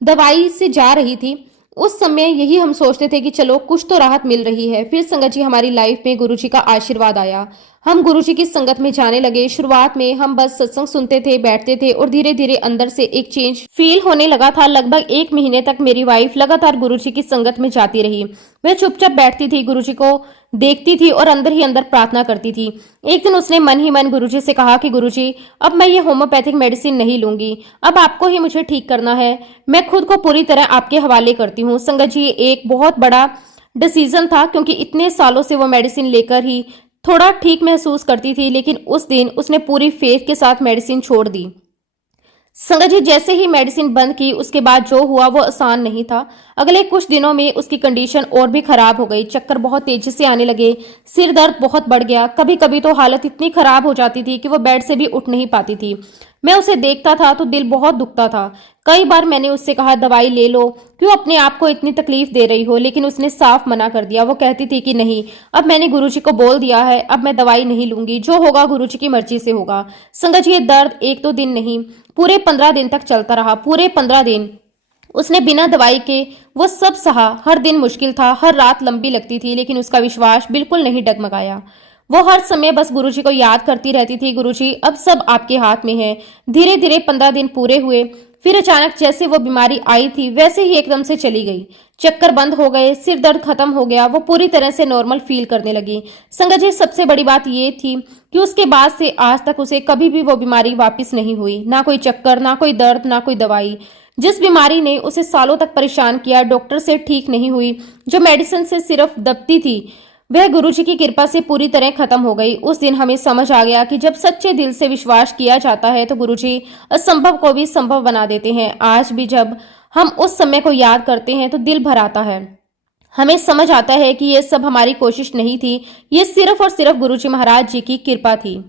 दवाई से जा रही थी। उस समय यही हम सोचते थे कि चलो कुछ तो राहत मिल रही है। फिर संगत जी, हमारी लाइफ में गुरुजी का आशीर्वाद आया। हम गुरुजी की संगत में जाने लगे। शुरुआत में हम बस सत्संग सुनते थे, बैठते थे और धीरे धीरे अंदर से एक चेंज फील होने लगा था। लगभग 1 महीने तक मेरी वाइफ लगातार गुरुजी की संगत में जाती रही। वह चुपचाप बैठती थी, गुरुजी को देखती थी और अंदर ही अंदर प्रार्थना करती थी। एक दिन उसने मन ही मन गुरुजी से कहा कि गुरुजी, अब मैं ये होम्योपैथिक मेडिसिन नहीं लूंगी, अब आपको ही मुझे ठीक करना है। मैं खुद को पूरी तरह आपके हवाले करती हूँ। संगत जी, एक बहुत बड़ा डिसीजन था, क्योंकि इतने सालों से वो मेडिसिन लेकर ही थोड़ा ठीक महसूस करती थी, लेकिन उस दिन उसने पूरी फेथ के साथ मेडिसिन छोड़ दी। संगत जी, जैसे ही मेडिसिन बंद की उसके बाद जो हुआ वो आसान नहीं था। अगले कुछ दिनों में उसकी कंडीशन और भी खराब हो गई। चक्कर बहुत तेजी से आने लगे, सिर दर्द बहुत बढ़ गया। कभी कभी तो हालत इतनी खराब हो जाती थी कि वो बेड से भी उठ नहीं पाती थी। मैं उसे देखता था तो दिल बहुत दुखता था। कई बार मैंने उससे कहा, दवाई ले लो, क्यों अपने आप को इतनी तकलीफ दे रही हो, लेकिन उसने साफ मना कर दिया। वो कहती थी कि नहीं, अब मैंने गुरुजी को बोल दिया है, अब मैं दवाई नहीं लूंगी, जो होगा गुरुजी की मर्जी से होगा। संगत जी, ये दर्द 1-2 दिन नहीं, पूरे 15 दिन तक चलता रहा। पूरे 15 दिन उसने बिना दवाई के वो सब सहा। हर दिन मुश्किल था, हर रात लंबी लगती थी, लेकिन उसका विश्वास बिल्कुल नहीं डगमगाया। वो हर समय बस गुरुजी को याद करती रहती थी, गुरुजी अब सब आपके हाथ में है। धीरे धीरे 15 दिन पूरे हुए। फिर अचानक जैसे वो बीमारी आई थी वैसे ही एकदम से चली गई। चक्कर बंद हो गए, सिर दर्द खत्म हो गया, वो पूरी तरह से नॉर्मल फील करने लगी। संगत जी, सबसे बड़ी बात ये थी कि उसके बाद से आज तक उसे कभी भी वो बीमारी वापस नहीं हुई। ना कोई चक्कर, ना कोई दर्द, ना कोई दवाई। जिस बीमारी ने उसे सालों तक परेशान किया, डॉक्टर से ठीक नहीं हुई, जो मेडिसिन से सिर्फ दबती थी, वह गुरुजी की कृपा से पूरी तरह खत्म हो गई। उस दिन हमें समझ आ गया कि जब सच्चे दिल से विश्वास किया जाता है तो गुरुजी असंभव को भी संभव बना देते हैं। आज भी जब हम उस समय को याद करते हैं तो दिल भर आता है। हमें समझ आता है कि ये सब हमारी कोशिश नहीं थी, ये सिर्फ और सिर्फ गुरुजी महाराज जी की कृपा थी।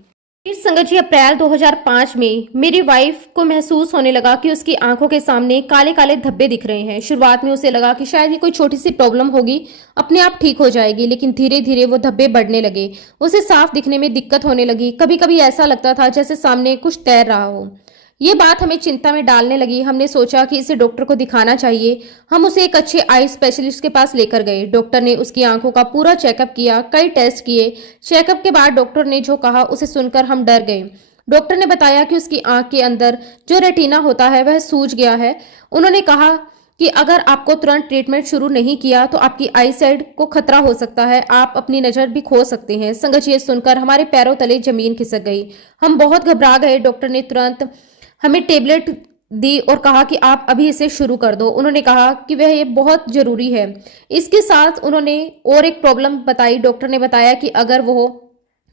फिर संगत जी, अप्रैल 2005 में मेरी वाइफ को महसूस होने लगा कि उसकी आंखों के सामने काले काले धब्बे दिख रहे हैं। शुरुआत में उसे लगा कि शायद ये कोई छोटी सी प्रॉब्लम होगी, अपने आप ठीक हो जाएगी, लेकिन धीरे धीरे वो धब्बे बढ़ने लगे। उसे साफ दिखने में दिक्कत होने लगी। कभी कभी ऐसा लगता था जैसे सामने कुछ तैर रहा हो। ये बात हमें चिंता में डालने लगी। हमने सोचा कि इसे डॉक्टर को दिखाना चाहिए। हम उसे एक अच्छे आई स्पेशलिस्ट के पास लेकर गए। डॉक्टर ने उसकी आंखों का पूरा चेकअप किया, कई टेस्ट किए। चेकअप के बाद डॉक्टर ने जो कहा उसे सुनकर हम डर गए। डॉक्टर ने बताया कि उसकी आंख के अंदर जो रेटिना होता है वह सूज गया है। उन्होंने कहा कि अगर आपको तुरंत ट्रीटमेंट शुरू नहीं किया तो आपकी आई साइड को खतरा हो सकता है, आप अपनी नजर भी खो सकते हैं। संगत ये सुनकर हमारे पैरों तले जमीन खिसक गई। हम बहुत घबरा गए। डॉक्टर ने तुरंत हमें टेबलेट दी और कहा कि आप अभी इसे शुरू कर दो। उन्होंने कहा कि वह ये बहुत जरूरी है। इसके साथ उन्होंने और एक प्रॉब्लम बताई। डॉक्टर ने बताया कि अगर वो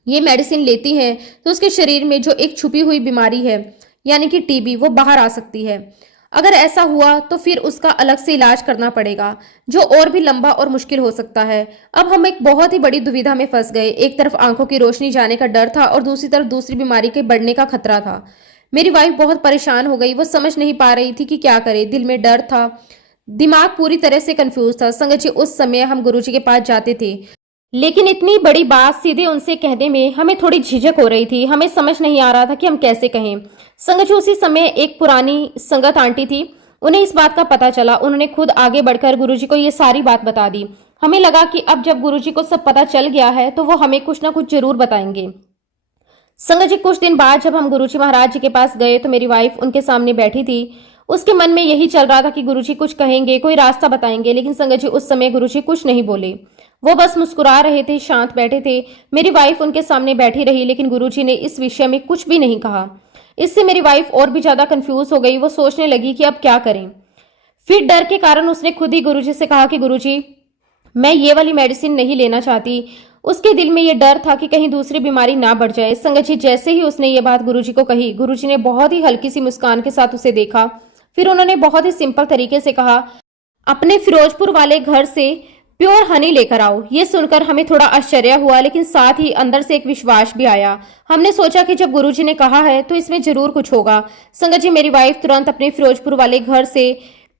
ये मेडिसिन लेती हैं तो उसके शरीर में जो एक छुपी हुई बीमारी है यानी कि टीबी वो बाहर आ सकती है। अगर ऐसा हुआ तो फिर उसका अलग से इलाज करना पड़ेगा जो और भी लंबा और मुश्किल हो सकता है। अब हम एक बहुत ही बड़ी दुविधा में फंस गए। एक तरफ आंखों की रोशनी जाने का डर था और दूसरी तरफ दूसरी बीमारी के बढ़ने का खतरा था। मेरी वाइफ बहुत परेशान हो गई। वो समझ नहीं पा रही थी कि क्या करे। दिल में डर था, दिमाग पूरी तरह से कंफ्यूज था। संगत जी, उस समय हम गुरुजी के पास जाते थे, लेकिन इतनी बड़ी बात सीधे उनसे कहने में हमें थोड़ी झिझक हो रही थी। हमें समझ नहीं आ रहा था कि हम कैसे कहें। संगत जी, उसी समय एक पुरानी संगत आंटी थी, उन्हें इस बात का पता चला। उन्होंने खुद आगे बढ़कर गुरुजी को ये सारी बात बता दी। हमें लगा कि अब जब गुरुजी को सब पता चल गया है तो वो हमें कुछ ना कुछ जरूर बताएंगे। संगत जी, कुछ दिन बाद जब हम गुरुजी महाराज जी के पास गए तो मेरी वाइफ उनके सामने बैठी थी। उसके मन में यही चल रहा था कि गुरुजी कुछ कहेंगे, कोई रास्ता बताएंगे। लेकिन संगत जी, उस समय गुरुजी कुछ नहीं बोले। वो बस मुस्कुरा रहे थे, शांत बैठे थे। मेरी वाइफ उनके सामने बैठी रही, लेकिन गुरुजी ने इस विषय में कुछ भी नहीं कहा। इससे मेरी वाइफ और भी ज्यादा कंफ्यूज हो गई। वो सोचने लगी कि अब क्या करें। फिर डर के कारण उसने खुद ही गुरुजी से कहा कि गुरुजी, मैं ये वाली मेडिसिन नहीं लेना चाहती। उसके दिल में ये डर था कि कहीं दूसरी बीमारी ना बढ़ जाए। संगत जी, जैसे ही उसने ये बात गुरुजी को कही, गुरुजी ने बहुत ही हल्की सी मुस्कान के साथ उसे देखा। फिर उन्होंने बहुत ही सिंपल तरीके से कहा, अपने फिरोजपुर वाले घर से प्योर हनी लेकर आओ। ये सुनकर हमें थोड़ा आश्चर्य हुआ, लेकिन साथ ही अंदर से एक विश्वास भी आया। हमने सोचा कि जब गुरुजी ने कहा है तो इसमें जरूर कुछ होगा। संगत जी, मेरी वाइफ तुरंत अपने फिरोजपुर वाले घर से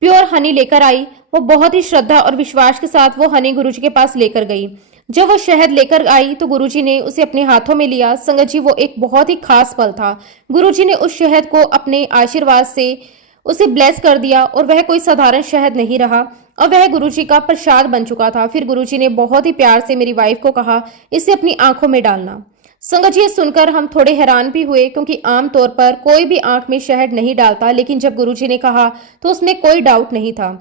प्योर हनी लेकर आई। वो बहुत ही श्रद्धा और विश्वास के साथ वो हनी गुरुजी के पास लेकर गई। जब वो शहद लेकर आई तो गुरुजी ने उसे अपने हाथों में लिया। संगत जी, वो एक बहुत ही खास पल था। गुरुजी ने उस शहद को अपने आशीर्वाद से उसे ब्लेस कर दिया और वह कोई साधारण शहद नहीं रहा और वह गुरुजी का प्रसाद बन चुका था। फिर गुरुजी ने बहुत ही प्यार से मेरी वाइफ को कहा, इसे अपनी आंखों में डालना। संगत जी, ये सुनकर हम थोड़े हैरान भी हुए, क्योंकि आमतौर पर कोई भी आंख में शहद नहीं डालता। लेकिन जब गुरुजी ने कहा तो उसमें कोई डाउट नहीं था।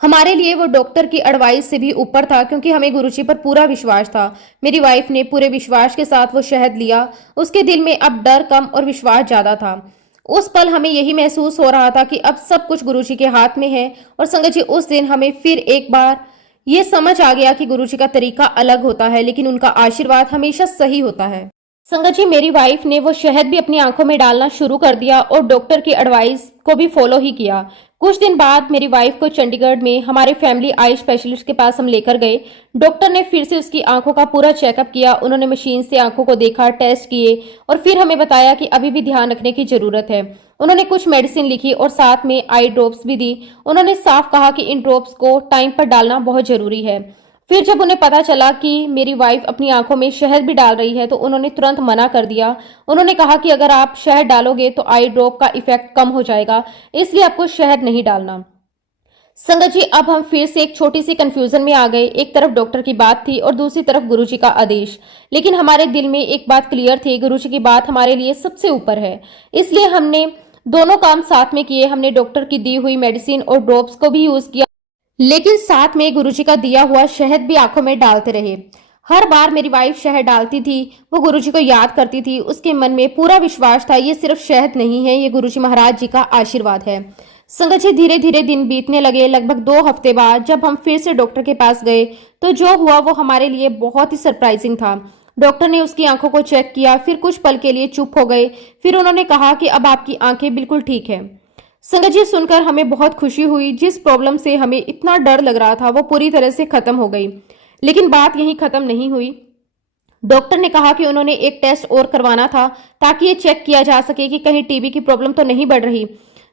हमारे लिए वो डॉक्टर की एडवाइस से भी ऊपर था, क्योंकि हमें गुरुजी पर पूरा विश्वास था। मेरी वाइफ ने पूरे विश्वास के साथ वो शहद लिया। उसके दिल में अब डर कम और विश्वास ज्यादा था। उस पल हमें यही महसूस हो रहा था कि अब सब कुछ गुरुजी के हाथ में है। और संगत जी, उस दिन हमें फिर एक बार ये समझ आ गया कि गुरुजी का तरीका अलग होता है, लेकिन उनका आशीर्वाद हमेशा सही होता है। संगत जी, मेरी वाइफ ने वो शहद भी अपनी आंखों में डालना शुरू कर दिया और डॉक्टर की एडवाइस को भी फॉलो ही किया। कुछ दिन बाद मेरी वाइफ को चंडीगढ़ में हमारे फैमिली आई स्पेशलिस्ट के पास हम लेकर गए। डॉक्टर ने फिर से उसकी आंखों का पूरा चेकअप किया। उन्होंने मशीन से आंखों को देखा, टेस्ट किए और फिर हमें बताया कि अभी भी ध्यान रखने की जरूरत है। उन्होंने कुछ मेडिसिन लिखी और साथ में आई ड्रॉप्स भी दी। उन्होंने साफ कहा कि इन ड्रॉप्स को टाइम पर डालना बहुत जरूरी है। फिर जब उन्हें पता चला कि मेरी वाइफ अपनी आंखों में शहद भी डाल रही है तो उन्होंने तुरंत मना कर दिया। उन्होंने कहा कि अगर आप शहद डालोगे तो आई ड्रॉप का इफेक्ट कम हो जाएगा, इसलिए आपको शहद नहीं डालना। संगत जी, अब हम फिर से एक छोटी सी कंफ्यूजन में आ गए। एक तरफ डॉक्टर की बात थी और दूसरी तरफ गुरुजी का आदेश। लेकिन हमारे दिल में एक बात क्लियर थी, गुरुजी की बात हमारे लिए सबसे ऊपर है। इसलिए हमने दोनों काम साथ में किए। हमने डॉक्टर की दी हुई मेडिसिन और ड्रॉप्स को भी यूज किया, लेकिन साथ में गुरुजी का दिया हुआ शहद भी आंखों में डालते रहे। हर बार मेरी वाइफ शहद डालती थी, वो गुरुजी को याद करती थी। उसके मन में पूरा विश्वास था, ये सिर्फ शहद नहीं है, ये गुरुजी महाराज जी का आशीर्वाद है। संगत जी, धीरे धीरे दिन बीतने लगे। लगभग 2 हफ्ते बाद जब हम फिर से डॉक्टर के पास गए तो जो हुआ वो हमारे लिए बहुत ही सरप्राइजिंग था। डॉक्टर ने उसकी आंखों को चेक किया, फिर कुछ पल के लिए चुप हो गए। फिर उन्होंने कहा कि अब आपकी आंखें बिल्कुल ठीक है। संगत जी, सुनकर हमें बहुत खुशी हुई। जिस प्रॉब्लम से हमें इतना डर लग रहा था वो पूरी तरह से खत्म हो गई। लेकिन बात यहीं खत्म नहीं हुई। डॉक्टर ने कहा कि उन्होंने एक टेस्ट और करवाना था ताकि ये चेक किया जा सके कि कहीं टीबी की प्रॉब्लम तो नहीं बढ़ रही।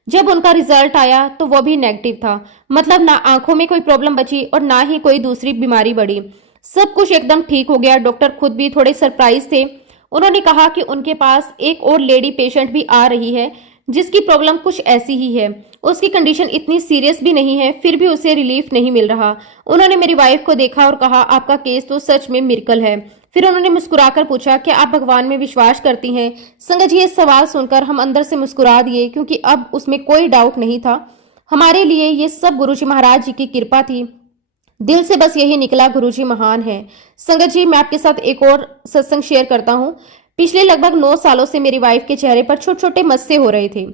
जब उनका रिजल्ट आया तो वो भी नेगेटिव था। मतलब ना आंखों में कोई प्रॉब्लम बची और ना ही कोई दूसरी बीमारी बढ़ी। सब कुछ एकदम ठीक हो गया। डॉक्टर खुद भी थोड़े सरप्राइज थे। उन्होंने कहा कि उनके पास एक और लेडी पेशेंट भी आ रही है जिसकी प्रॉब्लम कुछ ऐसी ही है। उसकी कंडीशन इतनी सीरियस भी नहीं है, फिर भी उसे रिलीफ नहीं मिल रहा। उन्होंने मेरी वाइफ को देखा और कहा, आपका केस तो सच में मिरेकल है। फिर उन्होंने मुस्कुराकर पूछा, क्या आप भगवान में विश्वास करती हैं? संगत जी, ये सवाल सुनकर हम अंदर से मुस्कुरा दिए, क्योंकि अब उसमें कोई डाउट नहीं था। हमारे लिए ये सब गुरुजी महाराज जी की कृपा थी। दिल से बस यही निकला, गुरुजी महान है। संगत जी, मैं आपके साथ एक और सत्संग शेयर करता हूँ। पिछले लगभग 9 सालों से मेरी वाइफ के चेहरे पर छोटे छोटे मस्से हो रहे थे।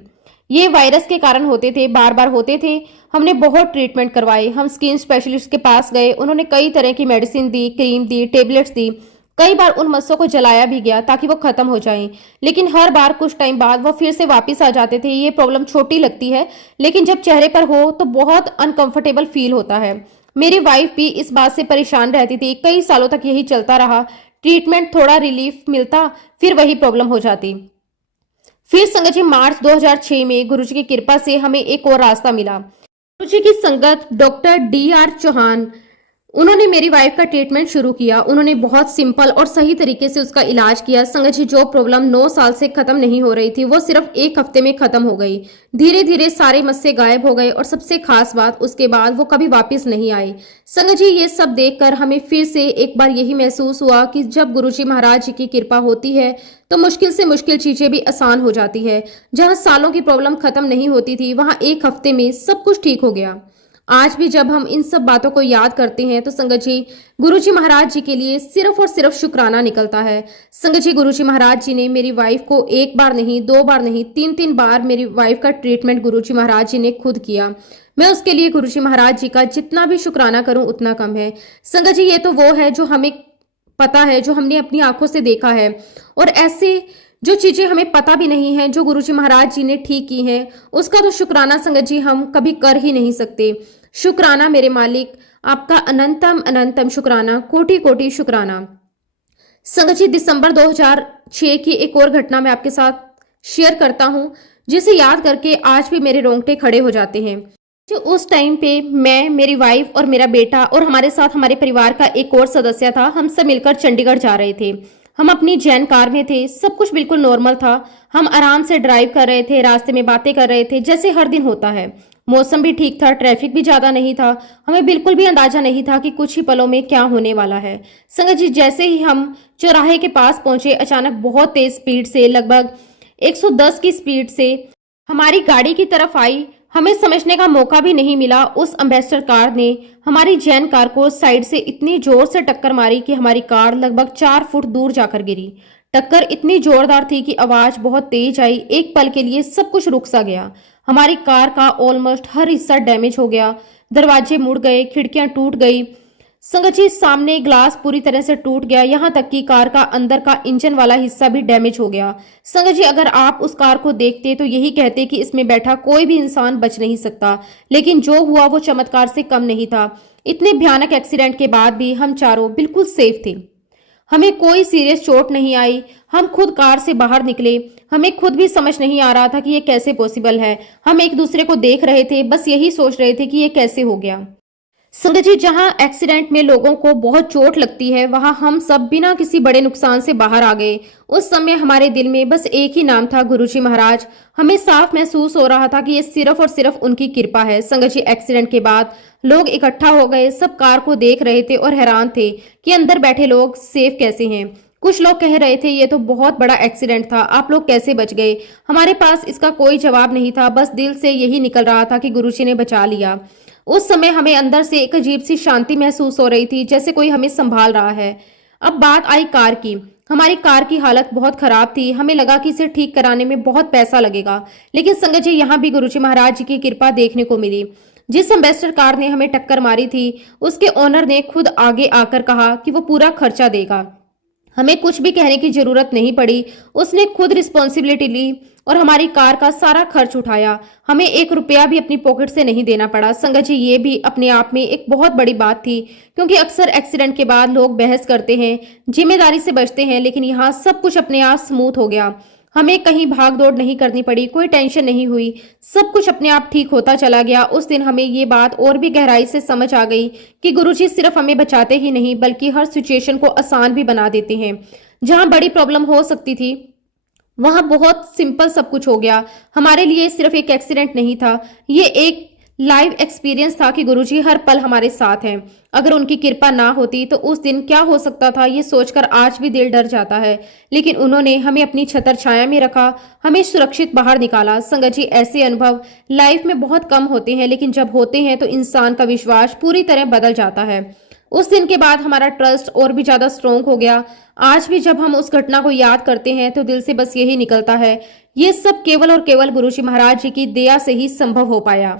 ये वायरस के कारण होते थे, बार बार होते थे। हमने बहुत ट्रीटमेंट करवाए, हम स्किन स्पेशलिस्ट के पास गए, उन्होंने कई तरह की मेडिसिन दी, क्रीम दी, टेबलेट्स दी। कई बार उन मस्सों को जलाया भी गया ताकि वो खत्म हो जाएं, लेकिन हर बार कुछ टाइम बाद वो फिर से वापस आ जाते थे। ये प्रॉब्लम छोटी लगती है, लेकिन जब चेहरे पर हो तो बहुत अनकंफर्टेबल फील होता है। मेरी वाइफ भी इस बात से परेशान रहती थी। कई सालों तक यही चलता रहा। ट्रीटमेंट थोड़ा रिलीफ मिलता, फिर वही प्रॉब्लम हो जाती। फिर संगत जी मार्च 2006 में गुरुजी की कृपा से हमें एक और रास्ता मिला। गुरुजी की संगत डॉक्टर DR चौहान, उन्होंने मेरी वाइफ का ट्रीटमेंट शुरू किया। उन्होंने बहुत सिंपल और सही तरीके से उसका इलाज किया। संगत जी जो प्रॉब्लम 9 साल से खत्म नहीं हो रही थी वो सिर्फ 1 हफ्ते में खत्म हो गई। धीरे धीरे सारे मस्से गायब हो गए और सबसे खास बात, उसके बाद वो कभी वापस नहीं आए। संगत जी ये सब देखकर हमें फिर से एक बार यही महसूस हुआ कि जब गुरुजी महाराज जी की कृपा होती है तो मुश्किल से मुश्किल चीजें भी आसान हो जाती है। जहां सालों की प्रॉब्लम खत्म नहीं होती थी, वहां 1 हफ्ते में सब कुछ ठीक हो गया। आज भी जब हम इन सब बातों को याद करते हैं तो संगत जी गुरुजी महाराज जी के लिए सिर्फ और सिर्फ शुक्राना निकलता है। संगत जी गुरुजी महाराज जी ने मेरी वाइफ को 1 बार नहीं, 2 बार नहीं, 3-3 बार मेरी वाइफ का ट्रीटमेंट गुरुजी महाराज जी ने खुद किया। मैं उसके लिए गुरुजी महाराज जी का जितना भी शुक्राना करूं उतना कम है। संगत जी ये तो वो है जो हमें पता है, जो हमने अपनी आंखों से देखा है, और ऐसे जो चीजें हमें पता भी नहीं है जो गुरुजी महाराज जी ने ठीक की हैं, उसका तो शुक्राना संगत जी हम कभी कर ही नहीं सकते। शुक्राना मेरे मालिक, आपका अनंतम अनंतम शुक्राना, कोटि कोटि शुक्राना। संगत जी दिसंबर 2006 की एक और घटना मैं आपके साथ शेयर करता हूं, जिसे याद करके आज भी मेरे रोंगटे खड़े हो जाते हैं। जो उस टाइम पे मैं, मेरी वाइफ और मेरा बेटा और हमारे साथ हमारे परिवार का एक और सदस्य था, हम सब मिलकर चंडीगढ़ जा रहे थे। हम अपनी जैन कार में थे, सब कुछ बिल्कुल नॉर्मल था। हम आराम से ड्राइव कर रहे थे, रास्ते में बातें कर रहे थे जैसे हर दिन होता है। मौसम भी ठीक था, ट्रैफिक भी ज्यादा नहीं था। हमें बिल्कुल भी अंदाजा नहीं था कि कुछ ही पलों में क्या होने वाला है। संगत जी जैसे ही हम चौराहे के पास पहुंचे, अचानक बहुत तेज स्पीड से, लगभग 110 की स्पीड से हमारी गाड़ी की तरफ आई। हमें समझने का मौका भी नहीं मिला, उस एम्बेसडर कार ने हमारी जैन कार को साइड से इतनी जोर से टक्कर मारी कि हमारी कार लगभग 4 फुट दूर जाकर गिरी। टक्कर इतनी जोरदार थी कि आवाज बहुत तेज आई। एक पल के लिए सब कुछ रुक सा गया। हमारी कार का ऑलमोस्ट हर हिस्सा डैमेज हो गया। दरवाजे मुड़ गए, खिड़कियां टूट गई। संगत जी सामने ग्लास पूरी तरह से टूट गया, यहाँ तक कि कार का अंदर का इंजन वाला हिस्सा भी डैमेज हो गया। संगत जी अगर आप उस कार को देखते तो यही कहते कि इसमें बैठा कोई भी इंसान बच नहीं सकता, लेकिन जो हुआ वो चमत्कार से कम नहीं था। इतने भयानक एक्सीडेंट के बाद भी हम चारों बिल्कुल सेफ थे। हमें कोई सीरियस चोट नहीं आई। हम खुद कार से बाहर निकले। हमें खुद भी समझ नहीं आ रहा था कि ये कैसे पॉसिबल है। हम एक दूसरे को देख रहे थे, बस यही सोच रहे थे कि ये कैसे हो गया। संगत जी जहां एक्सीडेंट में लोगों को बहुत चोट लगती है, वहां हम सब बिना किसी बड़े नुकसान से बाहर आ गए। उस समय हमारे दिल में बस एक ही नाम था, गुरुजी महाराज। हमें साफ महसूस हो रहा था कि ये सिर्फ और सिर्फ उनकी कृपा है। संगत जी एक्सीडेंट के बाद लोग इकट्ठा हो गए, सब कार को देख रहे थे और हैरान थे कि अंदर बैठे लोग सेफ कैसे हैं। कुछ लोग कह रहे थे ये तो बहुत बड़ा एक्सीडेंट था, आप लोग कैसे बच गए। हमारे पास इसका कोई जवाब नहीं था, बस दिल से यही निकल रहा था कि गुरुजी ने बचा लिया। उस समय हमें अंदर से एक अजीब सी शांति महसूस हो रही थी, जैसे कोई हमें संभाल रहा है। अब बात आई कार की। हमारी कार की हालत बहुत खराब थी। हमें लगा कि इसे ठीक कराने में बहुत पैसा लगेगा, लेकिन संगत जी यहाँ भी गुरुजी महाराज जी की कृपा देखने को मिली। जिस एम्बेसडर कार ने हमें टक्कर मारी थी, उसके ओनर ने खुद आगे आकर कहा कि वो पूरा खर्चा देगा। हमें कुछ भी कहने की जरूरत नहीं पड़ी, उसने खुद रिस्पॉन्सिबिलिटी ली और हमारी कार का सारा खर्च उठाया। हमें 1 रुपया भी अपनी पॉकेट से नहीं देना पड़ा। संगत जी ये भी अपने आप में एक बहुत बड़ी बात थी, क्योंकि अक्सर एक्सीडेंट के बाद लोग बहस करते हैं, जिम्मेदारी से बचते हैं, लेकिन यहाँ सब कुछ अपने आप स्मूथ हो गया। हमें कहीं भाग दौड़ नहीं करनी पड़ी, कोई टेंशन नहीं हुई, सब कुछ अपने आप ठीक होता चला गया। उस दिन हमें ये बात और भी गहराई से समझ आ गई कि गुरुजी सिर्फ हमें बचाते ही नहीं, बल्कि हर सिचुएशन को आसान भी बना देते हैं। जहां बड़ी प्रॉब्लम हो सकती थी, वहां बहुत सिंपल सब कुछ हो गया। हमारे लिए सिर्फ एक एक्सीडेंट नहीं था, ये एक लाइव एक्सपीरियंस था कि गुरुजी हर पल हमारे साथ हैं। अगर उनकी कृपा ना होती तो उस दिन क्या हो सकता था, ये सोचकर आज भी दिल डर जाता है। लेकिन उन्होंने हमें अपनी छतर छाया में रखा, हमें सुरक्षित बाहर निकाला। संगत जी ऐसे अनुभव लाइफ में बहुत कम होते हैं, लेकिन जब होते हैं तो इंसान का विश्वास पूरी तरह बदल जाता है। उस दिन के बाद हमारा ट्रस्ट और भी ज्यादा स्ट्रोंग हो गया। आज भी जब हम उस घटना को याद करते हैं तो दिल से बस यही निकलता है, ये सब केवल और केवल गुरुजी महाराज जी की दया से ही संभव हो पाया।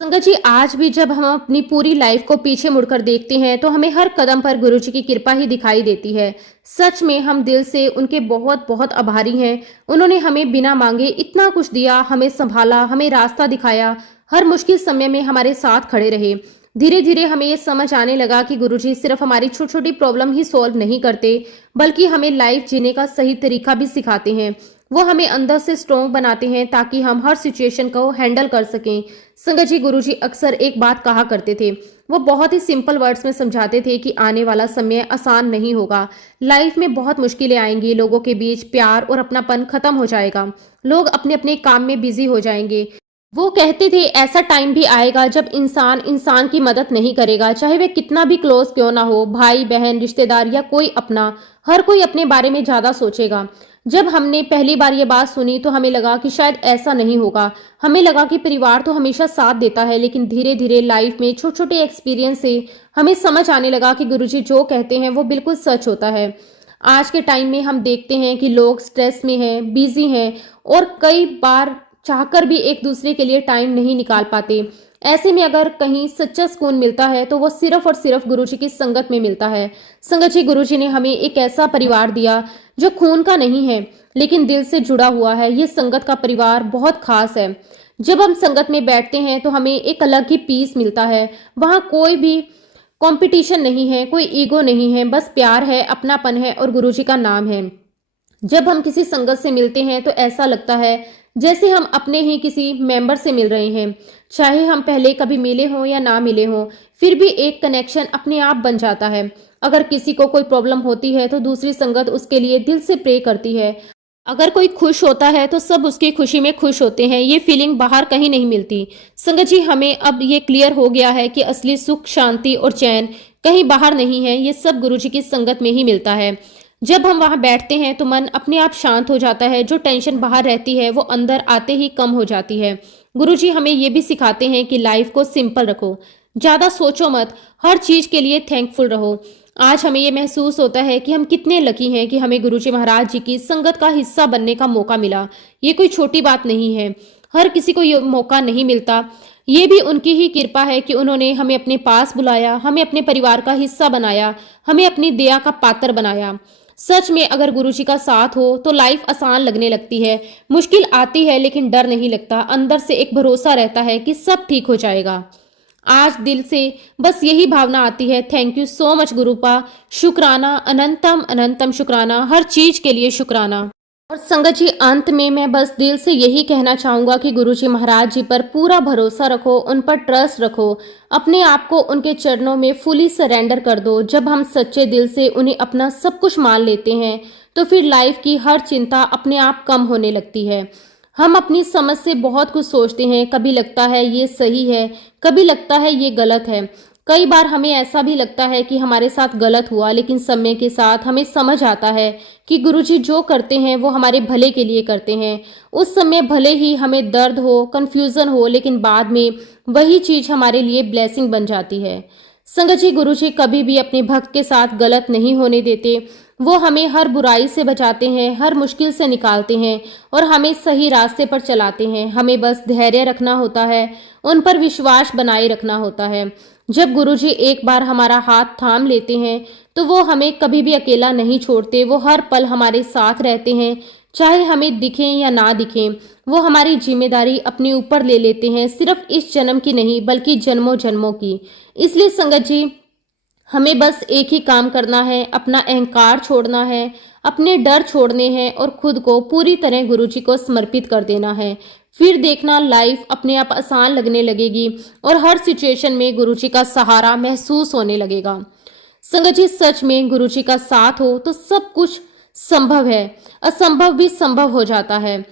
संगत जी, आज भी जब हम अपनी पूरी लाइफ को पीछे मुड़कर देखते हैं तो हमें हर कदम पर गुरुजी की कृपा ही दिखाई देती है। सच में हम दिल से उनके बहुत बहुत आभारी हैं। उन्होंने हमें बिना मांगे इतना कुछ दिया, हमें संभाला, हमें रास्ता दिखाया, हर मुश्किल समय में हमारे साथ खड़े रहे। धीरे धीरे हमें ये समझ आने लगा कि गुरुजी सिर्फ हमारी छोटी छोटी प्रॉब्लम ही सॉल्व नहीं करते, बल्कि हमें लाइफ जीने का सही तरीका भी सिखाते हैं। वो हमें अंदर से स्ट्रॉन्ग बनाते हैं ताकि हम हर सिचुएशन को हैंडल कर सकें। संगत जी, गुरुजी अक्सर एक बात कहा करते थे। वो बहुत ही सिंपल वर्ड्स में समझाते थे कि आने वाला समय आसान नहीं होगा। लाइफ में बहुत मुश्किलें आएंगी, लोगों के बीच प्यार और अपनापन खत्म हो जाएगा, लोग अपने अपने काम में बिजी हो जाएंगे। वो कहते थे ऐसा टाइम भी आएगा जब इंसान इंसान की मदद नहीं करेगा, चाहे वे कितना भी क्लोज क्यों ना हो, भाई बहन रिश्तेदार या कोई अपना, हर कोई अपने बारे में ज्यादा सोचेगा। जब हमने पहली बार ये बात सुनी तो हमें लगा कि शायद ऐसा नहीं होगा। हमें लगा कि परिवार तो हमेशा साथ देता है, लेकिन धीरे धीरे लाइफ में छोटे छोटे एक्सपीरियंस से हमें समझ आने लगा कि गुरुजी जो कहते हैं वो बिल्कुल सच होता है। आज के टाइम में हम देखते हैं कि लोग स्ट्रेस में हैं, बिजी हैं और कई बार चाहकर भी एक दूसरे के लिए टाइम नहीं निकाल पाते। ऐसे में अगर कहीं सच्चा सुकून मिलता है तो वो सिर्फ और सिर्फ गुरुजी की संगत में मिलता है। संगत जी, गुरुजी ने हमें एक ऐसा परिवार दिया जो खून का नहीं है लेकिन दिल से जुड़ा हुआ है। ये संगत का परिवार बहुत खास है। जब हम संगत में बैठते हैं तो हमें एक अलग ही पीस मिलता है। वहाँ कोई भी कंपटीशन नहीं है, कोई ईगो नहीं है, बस प्यार है, अपनापन है और गुरुजी का नाम है। जब हम किसी संगत से मिलते हैं तो ऐसा लगता है जैसे हम अपने ही किसी मेंबर से मिल रहे हैं। चाहे हम पहले कभी मिले हों या ना मिले हों, फिर भी एक कनेक्शन अपने आप बन जाता है। अगर किसी को कोई प्रॉब्लम होती है तो दूसरी संगत उसके लिए दिल से प्रे करती है। अगर कोई खुश होता है तो सब उसकी खुशी में खुश होते हैं। ये फीलिंग बाहर कहीं नहीं मिलती। संगत जी, हमें अब ये क्लियर हो गया है कि असली सुख, शांति और चैन कहीं बाहर नहीं है, ये सब गुरुजी की संगत में ही मिलता है। जब हम वहां बैठते हैं तो मन अपने आप शांत हो जाता है। जो टेंशन बाहर रहती है वो अंदर आते ही कम हो जाती है। गुरुजी हमें ये भी सिखाते हैं कि लाइफ को सिंपल रखो, ज्यादा सोचो मत, हर चीज के लिए थैंकफुल रहो। आज हमें ये महसूस होता है कि हम कितने लकी हैं कि हमें गुरुजी महाराज जी की संगत का हिस्सा बनने का मौका मिला। ये कोई छोटी बात नहीं है, हर किसी को ये मौका नहीं मिलता। ये भी उनकी ही कृपा है कि उन्होंने हमें अपने पास बुलाया, हमें अपने परिवार का हिस्सा बनाया, हमें अपनी दया का पात्र बनाया। सच में अगर गुरुजी का साथ हो तो लाइफ आसान लगने लगती है। मुश्किल आती है लेकिन डर नहीं लगता, अंदर से एक भरोसा रहता है कि सब ठीक हो जाएगा। आज दिल से बस यही भावना आती है, थैंक यू सो मच गुरुपा, शुक्राना, अनंतम अनंतम शुक्राना, हर चीज के लिए शुक्राना। और संगत जी, अंत में मैं बस दिल से यही कहना चाहूंगा कि गुरुजी महाराज जी पर पूरा भरोसा रखो, उन पर ट्रस्ट रखो, अपने आप को उनके चरणों में फुली सरेंडर कर दो। जब हम सच्चे दिल से उन्हें अपना सब कुछ मान लेते हैं तो फिर लाइफ की हर चिंता अपने आप कम होने लगती है। हम अपनी समझ से बहुत कुछ सोचते हैं, कभी लगता है ये सही है, कभी लगता है ये गलत है। कई बार हमें ऐसा भी लगता है कि हमारे साथ गलत हुआ, लेकिन समय के साथ हमें समझ आता है कि गुरुजी जो करते हैं वो हमारे भले के लिए करते हैं। उस समय भले ही हमें दर्द हो, कंफ्यूजन हो, लेकिन बाद में वही चीज हमारे लिए ब्लेसिंग बन जाती है। संगत जी, गुरुजी कभी भी अपने भक्त के साथ गलत नहीं होने देते। वो हमें हर बुराई से बचाते हैं, हर मुश्किल से निकालते हैं और हमें सही रास्ते पर चलाते हैं। हमें बस धैर्य रखना होता है, उन पर विश्वास बनाए रखना होता है। जब गुरुजी एक बार हमारा हाथ थाम लेते हैं तो वो हमें कभी भी अकेला नहीं छोड़ते। वो हर पल हमारे साथ रहते हैं, चाहे हमें दिखें या ना दिखें। वो हमारी जिम्मेदारी अपने ऊपर ले लेते हैं, सिर्फ इस जन्म की नहीं बल्कि जन्मों जन्मों की। इसलिए संगत जी, हमें बस एक ही काम करना है, अपना अहंकार छोड़ना है, अपने डर छोड़ने हैं और खुद को पूरी तरह गुरुजी को समर्पित कर देना है। फिर देखना लाइफ अपने आप आसान लगने लगेगी और हर सिचुएशन में गुरुजी का सहारा महसूस होने लगेगा। संगत जी, सच में गुरुजी का साथ हो तो सब कुछ संभव है, असंभव भी संभव हो जाता है।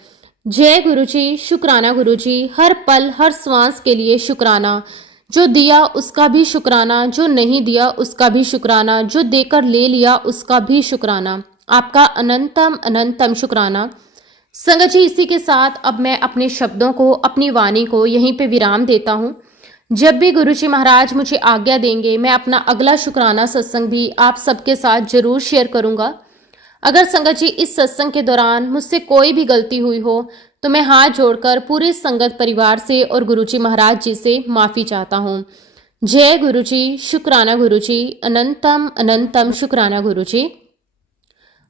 जय गुरुजी, शुक्राना गुरुजी, हर पल हर श्वास के लिए शुक्राना। जो दिया उसका भी शुक्राना, जो नहीं दिया उसका भी शुक्राना, जो देकर ले लिया उसका भी शुक्राना। आपका अनंतम अनंतम शुक्राना। संगत जी, इसी के साथ अब मैं अपने शब्दों को, अपनी वाणी को यहीं पे विराम देता हूँ। जब भी गुरुजी महाराज मुझे आज्ञा देंगे मैं अपना अगला शुक्राना सत्संग भी आप सबके साथ जरूर शेयर करूंगा। अगर संगत जी इस सत्संग के दौरान मुझसे कोई भी गलती हुई हो तो मैं हाथ जोड़कर पूरे संगत परिवार से और गुरुजी महाराज जी से माफ़ी चाहता हूँ। जय गुरुजी, शुक्राना गुरुजी, अनंतम अनंतम शुक्राना गुरुजी।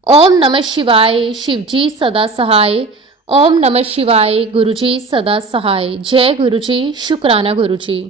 ओम नमः शिवाय, शिवजी सदा सहाय। ओम नमः शिवाय, गुरुजी सदा सहाय। जय गुरुजी, शुक्राना गुरुजी।